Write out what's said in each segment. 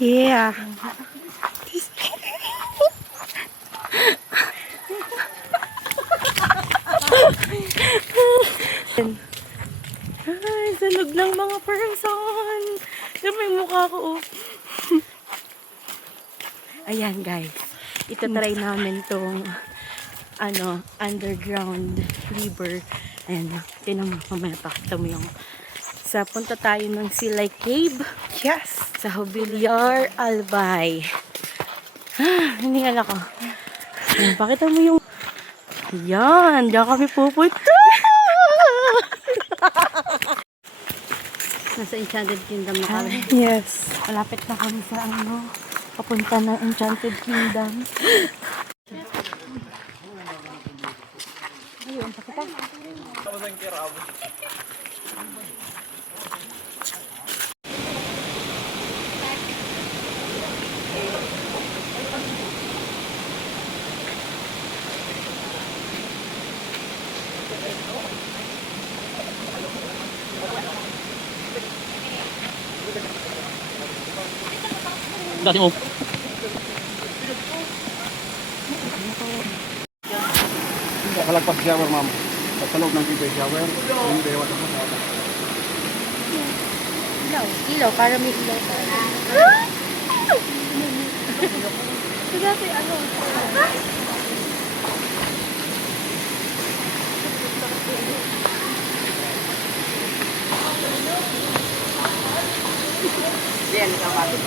Yeah. Ay, sunog ng mga person. Diyan may mukha ko, oh. Ayan, guys. Ito-try namin tong underground river. Ayan, tinan mo, mamaya pakita mo yung punta tayo ng Silay Cave. Yes. Sa Hobilyar, Albay. Hiningal ako. Ayan, pakita mo yung ayan, diyan kami pupunta. Nasa Enchanted Kingdom na kami. Yes. Malapit na kami sa papunta ng Enchanted Kingdom. Ayun, pakita. Dati mo. Nakalagpas shower, ma'am. Sa loob ng tibay shower, yung dewa sa mga. Ilaw. Ilaw, para may ilaw tayo. So dati, Yan, kapatid.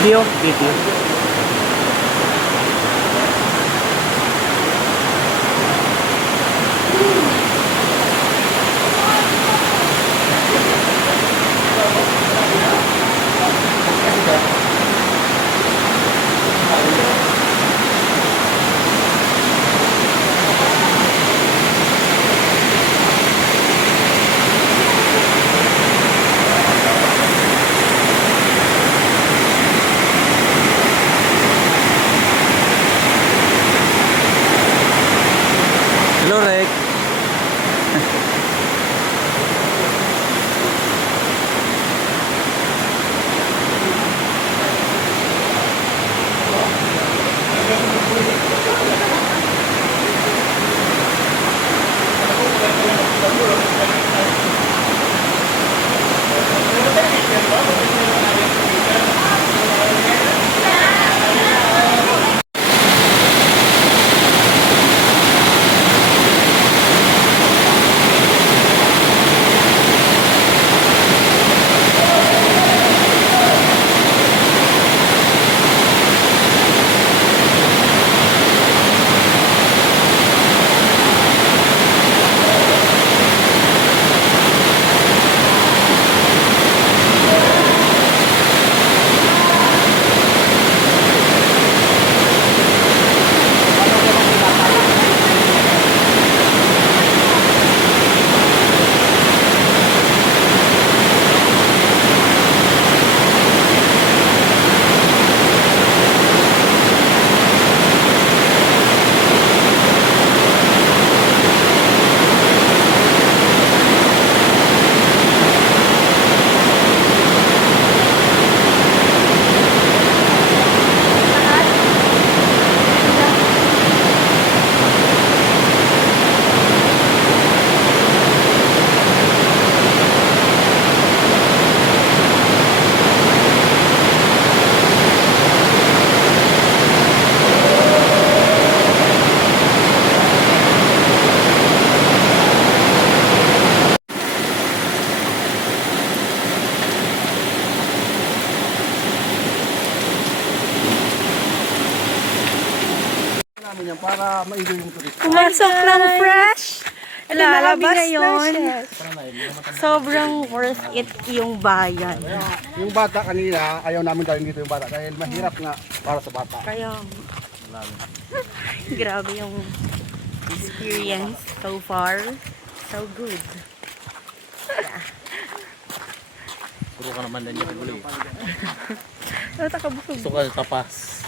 Video? Video. Hello, Rek. Namin yan para ma-enjoy yung turista. Pumasok ng fresh. Lalabas na ngayon. siya. Sobrang worth it yung bayan. Yung bata kanina, ayaw namin gawin dito yung bata dahil mahirap nga para sa bata. Kaya, grabe yung experience so far. So good. Puro ka naman din yung huli. Natakabusog. Gusto ka tapas.